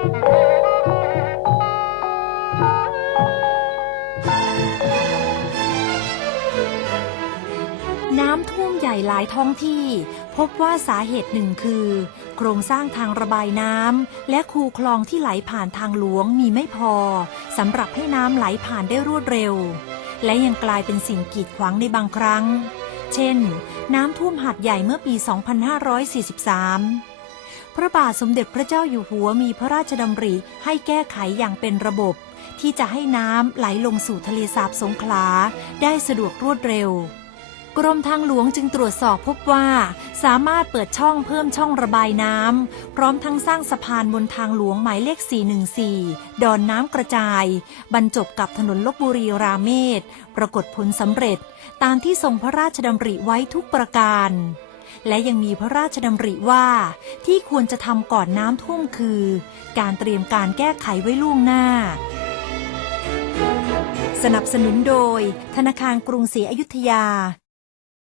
น้ำท่วมใหญ่หลายท้องที่ พบว่าสาเหตุหนึ่งคือ โครงสร้างทางระบายน้ำและคูคลองที่ไหลผ่านทางหลวงมีไม่พอสำหรับให้น้ำไหลผ่านได้รวดเร็ว และยังกลายเป็นสิ่งกีดขวางในบางครั้ง เช่น น้ำท่วมหัดใหญ่เมื่อปี 2543 พระบาทสมเด็จพระเจ้าอยู่หัวมีพระราชดำริให้แก้ไขอย่างเป็นระบบ ที่จะให้น้ำไหลลงสู่ทะเลสาบสงขลาได้สะดวกรวดเร็ว กรมทางหลวงจึงตรวจสอบพบว่า สามารถเปิดช่องเพิ่มช่องระบายน้ำพร้อมทั้งสร้างสะพานบนทางหลวงหมายเลข 414 ดอนน้ำกระจาย บรรจบกับถนนลบบุรีราเมศปรากฏผลสำเร็จ ตามที่ทรงพระราชดำริไว้ทุกประการ และยังมีพระราชดำริว่า ที่ควรจะทำก่อนน้ำท่วมคือ การเตรียมการแก้ไขไว้ล่วงหน้า สนับสนุนโดย ธนาคารกรุงศรีอยุธยา